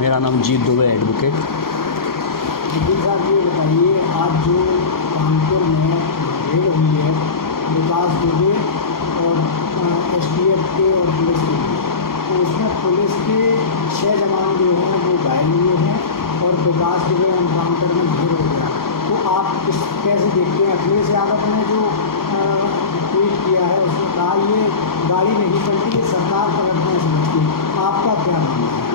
मेरा नाम जीत दुबे एडवोकेट। वकील साहब ये बताइए, आज जो कानपुर में भीड़ हुई है विकास दुबे और एसटीएफ के और पुलिस के, तो उसमें पुलिस के 6 जवान जो हैं वो घायल हुए हैं और विकास दुबे एनकाउंटर में भीड़ हो गया। तो आप इस कैसे देखते हैं? अखिलेश यादव ने जो ट्वीट किया है उसमें कहा ये गाड़ी नहीं पलटी, ये सरकार पलटने समझती है। आपका क्या मानना है?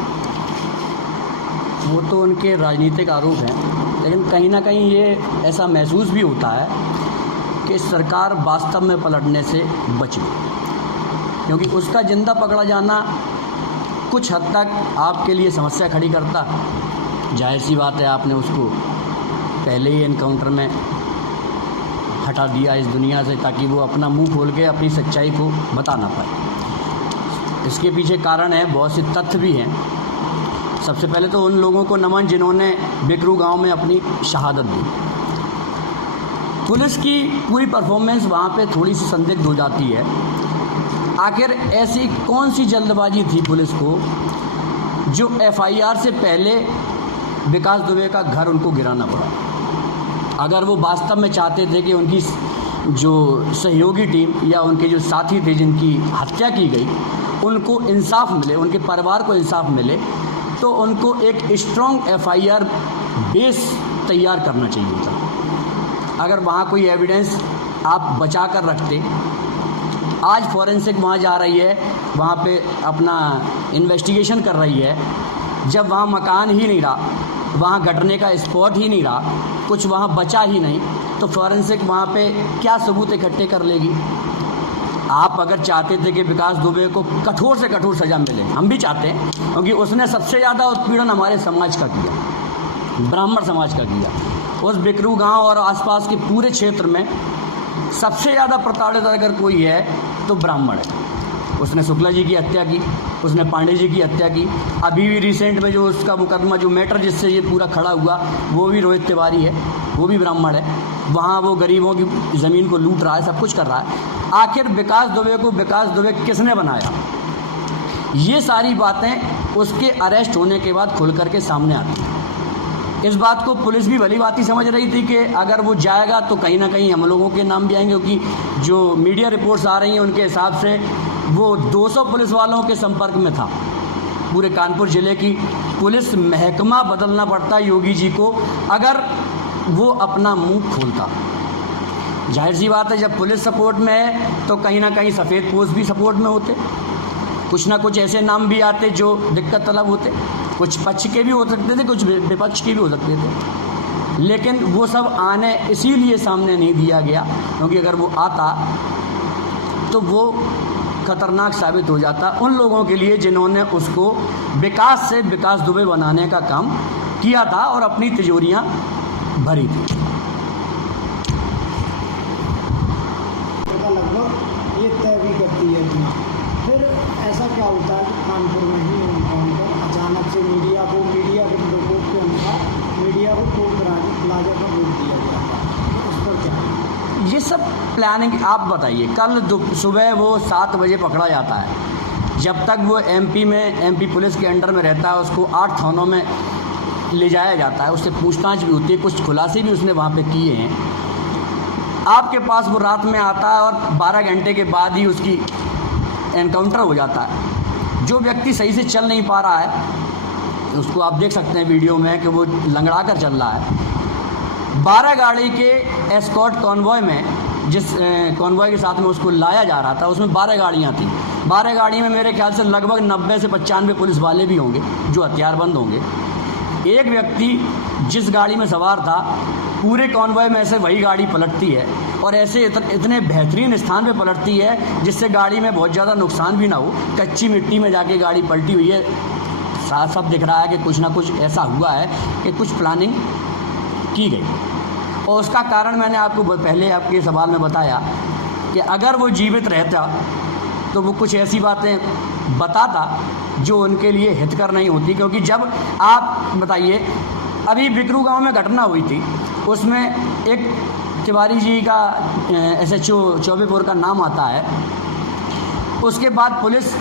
वो तो उनके राजनीतिक आरोप हैं, लेकिन कहीं ना कहीं ये ऐसा महसूस भी होता है कि सरकार वास्तव में पलटने से बची, क्योंकि उसका जिंदा पकड़ा जाना कुछ हद तक आपके लिए समस्या खड़ी करता। जाहिर सी बात है, आपने उसको पहले ही एनकाउंटर में हटा दिया इस दुनिया से ताकि वो अपना मुंह खोल के अपनी सच्चाई को बता ना पाए। इसके पीछे कारण है, बहुत से तथ्य भी हैं। सबसे पहले तो उन लोगों को नमन जिन्होंने बिकरू गांव में अपनी शहादत दी। पुलिस की पूरी परफॉर्मेंस वहाँ पे थोड़ी सी संदिग्ध हो जाती है। आखिर ऐसी कौन सी जल्दबाजी थी पुलिस को जो एफआईआर से पहले विकास दुबे का घर उनको गिराना पड़ा? अगर वो वास्तव में चाहते थे कि उनकी जो सहयोगी टीम या उनके जो साथी थे जिनकी हत्या की गई उनको इंसाफ मिले, उनके परिवार को इंसाफ मिले, तो उनको एक स्ट्रॉन्ग एफआईआर बेस तैयार करना चाहिए था। अगर वहाँ कोई एविडेंस आप बचा कर रखते, आज फॉरेंसिक वहाँ जा रही है, वहाँ पे अपना इन्वेस्टिगेशन कर रही है, जब वहाँ मकान ही नहीं रहा, वहाँ घटने का स्पॉट ही नहीं रहा, कुछ वहाँ बचा ही नहीं, तो फॉरेंसिक वहाँ पे क्या सबूत इकट्ठे कर लेगी? आप अगर चाहते थे कि विकास दुबे को कठोर से कठोर सज़ा मिले, हम भी चाहते हैं, क्योंकि उसने सबसे ज़्यादा उत्पीड़न हमारे समाज का किया, ब्राह्मण समाज का किया। उस बिकरू गांव और आसपास के पूरे क्षेत्र में सबसे ज़्यादा प्रताड़ित अगर कोई है तो ब्राह्मण है। उसने शुक्ला जी की हत्या की, उसने पांडे जी की हत्या की। अभी भी रिसेंट में जो उसका मुकदमा, जो मैटर जिससे ये पूरा खड़ा हुआ, वो भी रोहित तिवारी है, वो भी ब्राह्मण है। वहाँ वो गरीबों की ज़मीन को लूट रहा है, सब कुछ कर रहा है। आखिर विकास दुबे को विकास दुबे किसने बनाया? ये सारी बातें उसके अरेस्ट होने के बाद खुल करके सामने आती हैं। इस बात को पुलिस भी भली भांति समझ रही थी कि अगर वो जाएगा तो कहीं ना कहीं हम लोगों के नाम भी आएंगे, क्योंकि जो मीडिया रिपोर्ट्स आ रही हैं उनके हिसाब से वो 200 पुलिस वालों के संपर्क में था। पूरे कानपुर ज़िले की पुलिस महकमा बदलना पड़ता योगी जी को अगर वो अपना मुंह खोलता। जाहिर सी बात है, जब पुलिस सपोर्ट में है तो कहीं ना कहीं सफ़ेद पोस्ट भी सपोर्ट में होते, कुछ ना कुछ ऐसे नाम भी आते जो दिक्कत तलब होते। कुछ पक्ष के भी हो सकते थे, कुछ विपक्ष के भी हो सकते थे, लेकिन वो सब आने इसीलिए सामने नहीं दिया गया क्योंकि अगर वो आता तो वो खतरनाक साबित हो जाता उन लोगों के लिए जिन्होंने उसको विकास से विकास दुबे बनाने का काम किया था और अपनी तिजोरियां भरी थी। लगभग ये तय भी करती है कि फिर ऐसा क्या होता है कि कानपुर में ही एनकाउंटर अचानक से मीडिया के रिपोर्ट के अनुसार मीडिया को टोल प्लाजा पर रोक दिया गया था, तो उस पर क्या? ये सब प्लानिंग। आप बताइए, कल सुबह वो 7 बजे पकड़ा जाता है। जब तक वो एमपी पुलिस के अंडर में रहता है, उसको 8 थानों में ले जाया जाता है, उससे पूछताछ भी होती है, कुछ खुलासे भी उसने वहाँ पे किए हैं। आपके पास वो रात में आता है और 12 घंटे के बाद ही उसकी एनकाउंटर हो जाता है। जो व्यक्ति सही से चल नहीं पा रहा है, उसको आप देख सकते हैं वीडियो में कि वो लंगड़ा कर चल रहा है। 12 गाड़ी के एस्कॉर्ट कॉन्वॉय में, जिस कॉन्वॉय के साथ में उसको लाया जा रहा था, उसमें 12 गाड़ियाँ थी। 12 गाड़ी में मेरे ख्याल से लगभग 90 से 95 पुलिस वाले भी होंगे जो हथियारबंद होंगे। एक व्यक्ति जिस गाड़ी में सवार था, पूरे कॉन्वॉय में से वही गाड़ी पलटती है और ऐसे इतने बेहतरीन स्थान पे पलटती है जिससे गाड़ी में बहुत ज़्यादा नुकसान भी ना हो। कच्ची मिट्टी में जाके गाड़ी पलटी हुई है। साफ साफ दिख रहा है कि कुछ ना कुछ ऐसा हुआ है कि कुछ प्लानिंग की गई, और उसका कारण मैंने आपको पहले आपके सवाल में बताया कि अगर वो जीवित रहता तो वो कुछ ऐसी बातें बताता जो उनके लिए हितकर नहीं होती। क्योंकि जब आप बताइए, अभी बिकरू गांव में घटना हुई थी, उसमें एक तिवारी जी का SHO चौबेपुर का नाम आता है। उसके बाद पुलिस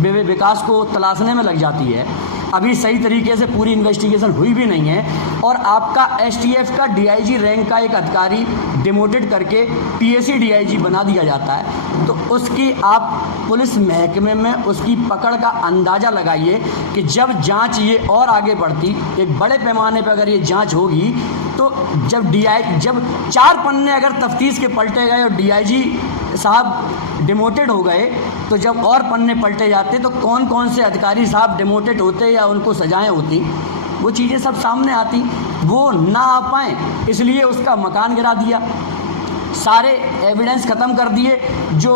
विकास को तलाशने में लग जाती है। अभी सही तरीके से पूरी इन्वेस्टिगेशन हुई भी नहीं है, और आपका एसटीएफ का डीआईजी रैंक का एक अधिकारी डिमोटेड करके पीएसी डीआईजी बना दिया जाता है, तो उसकी आप पुलिस महकमे में उसकी पकड़ का अंदाज़ा लगाइए कि जब जांच ये और आगे बढ़ती, एक बड़े पैमाने पर अगर ये जांच होगी, तो जब 4 पन्ने अगर तफ्तीश के पलटे गए और डीआईजी साहब डिमोटेड हो गए, तो जब और पन्ने पलटे जाते तो कौन कौन से अधिकारी साहब डिमोटेड होते या उनको सजाएं होती, वो चीज़ें सब सामने आती। वो ना आ पाए इसलिए उसका मकान गिरा दिया, सारे एविडेंस ख़त्म कर दिए जो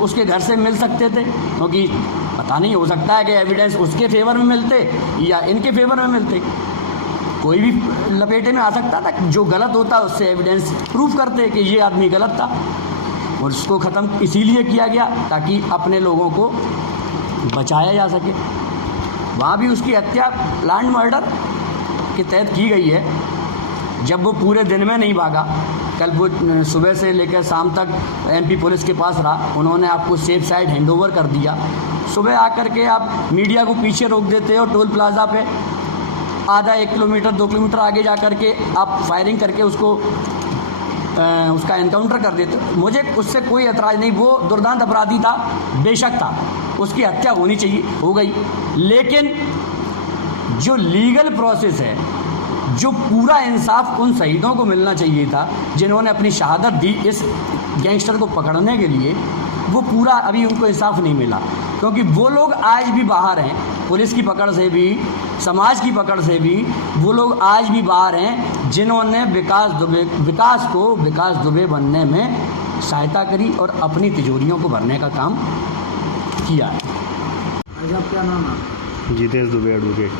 उसके घर से मिल सकते थे, क्योंकि पता नहीं, हो सकता है कि एविडेंस उसके फेवर में मिलते या इनके फेवर में मिलते, कोई भी लपेटे में आ सकता था। जो गलत होता उससे एविडेंस प्रूफ करते कि ये आदमी गलत था, और उसको ख़त्म इसीलिए किया गया ताकि अपने लोगों को बचाया जा सके। वहाँ भी उसकी हत्या प्लान्ड मर्डर के तहत की गई है, जब वो पूरे दिन में नहीं भागा। कल वो सुबह से लेकर शाम तक एमपी पुलिस के पास रहा, उन्होंने आपको सेफ साइड हैंडओवर कर दिया। सुबह आकर के आप मीडिया को पीछे रोक देते हो टोल प्लाजा पे, आधा 1 किलोमीटर 2 किलोमीटर आगे जा कर के आप फायरिंग करके उसका एनकाउंटर कर देते। मुझे उससे कोई एतराज़ नहीं, वो दुर्दांत अपराधी था, बेशक था, उसकी हत्या होनी चाहिए, हो गई। लेकिन जो लीगल प्रोसेस है, जो पूरा इंसाफ उन शहीदों को मिलना चाहिए था जिन्होंने अपनी शहादत दी इस गैंगस्टर को पकड़ने के लिए, वो पूरा अभी उनको इंसाफ नहीं मिला, क्योंकि वो लोग आज भी बाहर हैं, पुलिस की पकड़ से भी, समाज की पकड़ से भी। वो लोग आज भी बाहर हैं जिन्होंने विकास दुबे बनने में सहायता करी और अपनी तिजोरियों को भरने का काम किया है। क्या नाम है? जितेश दुबे एडवोकेट।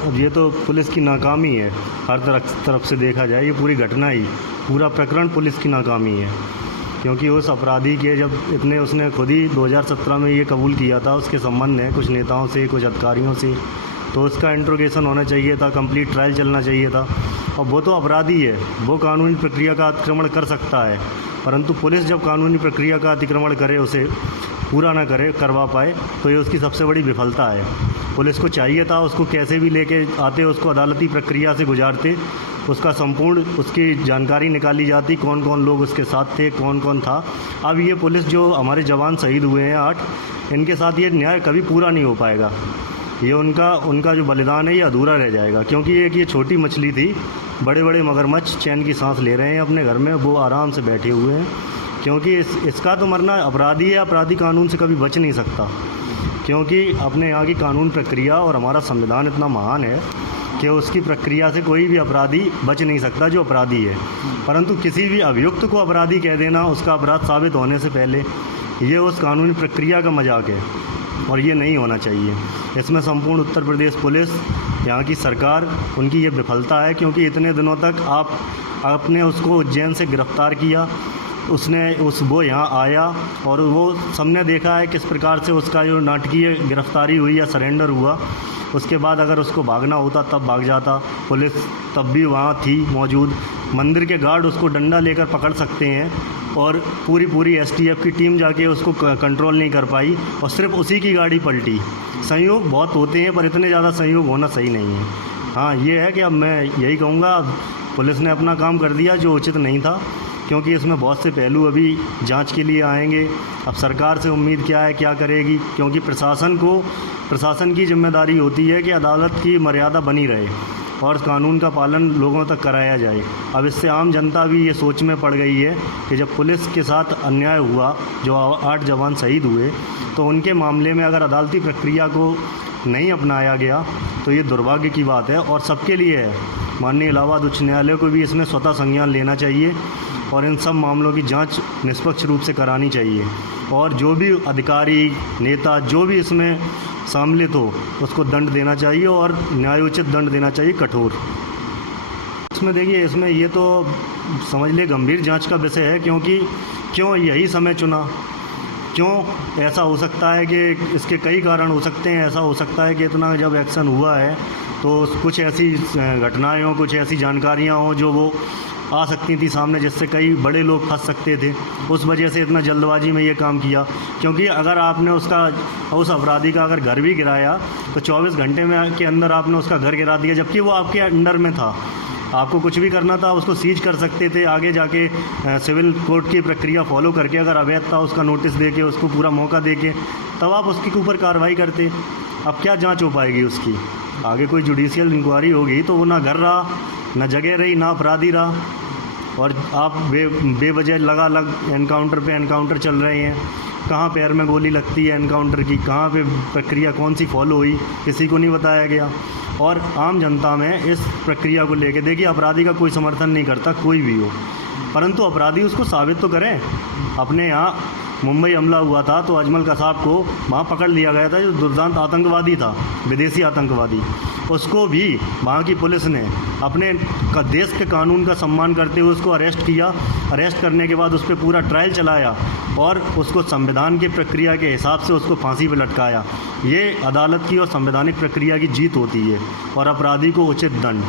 अब ये तो पुलिस की नाकामी है, हर तरफ से देखा जाए ये पूरी घटना ही, पूरा प्रकरण पुलिस की नाकामी है। क्योंकि उस अपराधी के जब उसने खुद ही 2017 में ये कबूल किया था उसके संबंध में कुछ नेताओं से, कुछ अधिकारियों से, तो उसका इंट्रोगेशन होना चाहिए था, कंप्लीट ट्रायल चलना चाहिए था। और वो तो अपराधी है, वो कानूनी प्रक्रिया का अतिक्रमण कर सकता है, परंतु पुलिस जब कानूनी प्रक्रिया का अतिक्रमण करे, उसे पूरा ना करवा पाए, तो ये उसकी सबसे बड़ी विफलता है। पुलिस को चाहिए था उसको कैसे भी लेके आते, उसको अदालती प्रक्रिया से गुजारते, उसका संपूर्ण उसकी जानकारी निकाली जाती, कौन कौन लोग उसके साथ थे, कौन कौन था। अब ये पुलिस जो हमारे जवान शहीद हुए हैं 8, इनके साथ ये न्याय कभी पूरा नहीं हो पाएगा। ये उनका जो बलिदान है ये अधूरा रह जाएगा, क्योंकि ये छोटी मछली थी, बड़े बड़े मगरमच्छ चैन की सांस ले रहे हैं अपने घर में, वो आराम से बैठे हुए हैं। क्योंकि इसका तो मरना अपराधी है, अपराधी कानून से कभी बच नहीं सकता, क्योंकि अपने यहाँ की कानून प्रक्रिया और हमारा संविधान इतना महान है कि उसकी प्रक्रिया से कोई भी अपराधी बच नहीं सकता जो अपराधी है। परंतु किसी भी अभियुक्त को अपराधी कह देना उसका अपराध साबित होने से पहले, ये उस कानूनी प्रक्रिया का मजाक है, और ये नहीं होना चाहिए। इसमें संपूर्ण उत्तर प्रदेश पुलिस, यहाँ की सरकार, उनकी ये विफलता है। क्योंकि इतने दिनों तक आपने उसको उज्जैन से गिरफ़्तार किया, वो यहाँ आया, और वो सबने देखा है किस प्रकार से उसका जो नाटकीय गिरफ्तारी हुई या सरेंडर हुआ। उसके बाद अगर उसको भागना होता तब भाग जाता, पुलिस तब भी वहाँ थी मौजूद, मंदिर के गार्ड उसको डंडा लेकर पकड़ सकते हैं, और पूरी एसटीएफ की टीम जाके उसको कंट्रोल नहीं कर पाई, और सिर्फ उसी की गाड़ी पलटी। संयोग बहुत होते हैं, पर इतने ज़्यादा संयोग होना सही नहीं है। हाँ, ये है कि अब मैं यही कहूँगा, पुलिस ने अपना काम कर दिया जो उचित नहीं था, क्योंकि इसमें बहुत से पहलू अभी जांच के लिए आएंगे। अब सरकार से उम्मीद क्या है, क्या करेगी, क्योंकि प्रशासन की जिम्मेदारी होती है कि अदालत की मर्यादा बनी रहे और कानून का पालन लोगों तक कराया जाए। अब इससे आम जनता भी ये सोच में पड़ गई है कि जब पुलिस के साथ अन्याय हुआ, जो 8 जवान शहीद हुए, तो उनके मामले में अगर अदालती प्रक्रिया को नहीं अपनाया गया तो ये दुर्भाग्य की बात है, और सबके लिए है। माननीय इलाहाबाद उच्च न्यायालय को भी इसमें स्वतः संज्ञान लेना चाहिए और इन सब मामलों की जांच निष्पक्ष रूप से करानी चाहिए, और जो भी अधिकारी, नेता, जो भी इसमें सम्मिलित हो उसको दंड देना चाहिए, और न्यायोचित दंड देना चाहिए, कठोर। इसमें देखिए, इसमें ये तो समझ ले गंभीर जांच का विषय है, क्योंकि क्यों यही समय चुना, क्यों ऐसा हो सकता है कि इसके कई कारण हो सकते हैं। ऐसा हो सकता है कि इतना जब एक्शन हुआ है तो कुछ ऐसी घटनाएं हों, कुछ ऐसी जानकारियां हों जो वो आ सकती थी सामने, जिससे कई बड़े लोग फंस सकते थे। उस वजह से इतना जल्दबाजी में ये काम किया। क्योंकि अगर आपने उस अपराधी का अगर घर भी गिराया तो 24 घंटे में के अंदर आपने उसका घर गिरा दिया, जबकि वो आपके अंडर में था। आपको कुछ भी करना था, उसको सीज कर सकते थे, आगे जाके सिविल कोर्ट की प्रक्रिया फॉलो करके, अगर अवैध था उसका नोटिस देके, उसको पूरा मौका देके, तब आप उसके ऊपर कार्रवाई करते। अब क्या जांच हो पाएगी उसकी? आगे कोई जुडिशियल इंक्वायरी होगी तो वो ना घर रहा, ना जगह रही, ना अपराधी रहा, और आप बेवजह लग एनकाउंटर पे एनकाउंटर चल रहे हैं। कहाँ पैर में गोली लगती है एनकाउंटर की, कहाँ पे प्रक्रिया कौन सी फॉलो हुई, किसी को नहीं बताया गया। और आम जनता में इस प्रक्रिया को लेके, देखिए अपराधी का कोई समर्थन नहीं करता, कोई भी हो, परंतु अपराधी उसको साबित तो करें। अपने यहाँ मुंबई हमला हुआ था तो अजमल कसाब को वहाँ पकड़ लिया गया था, जो दुर्दांत आतंकवादी था, विदेशी आतंकवादी। उसको भी वहाँ की पुलिस ने अपने देश के कानून का सम्मान करते हुए उसको अरेस्ट किया। अरेस्ट करने के बाद उस पर पूरा ट्रायल चलाया और उसको संविधान की प्रक्रिया के हिसाब से उसको फांसी पर लटकाया। ये अदालत की और संवैधानिक प्रक्रिया की जीत होती है, और अपराधी को उचित दंड।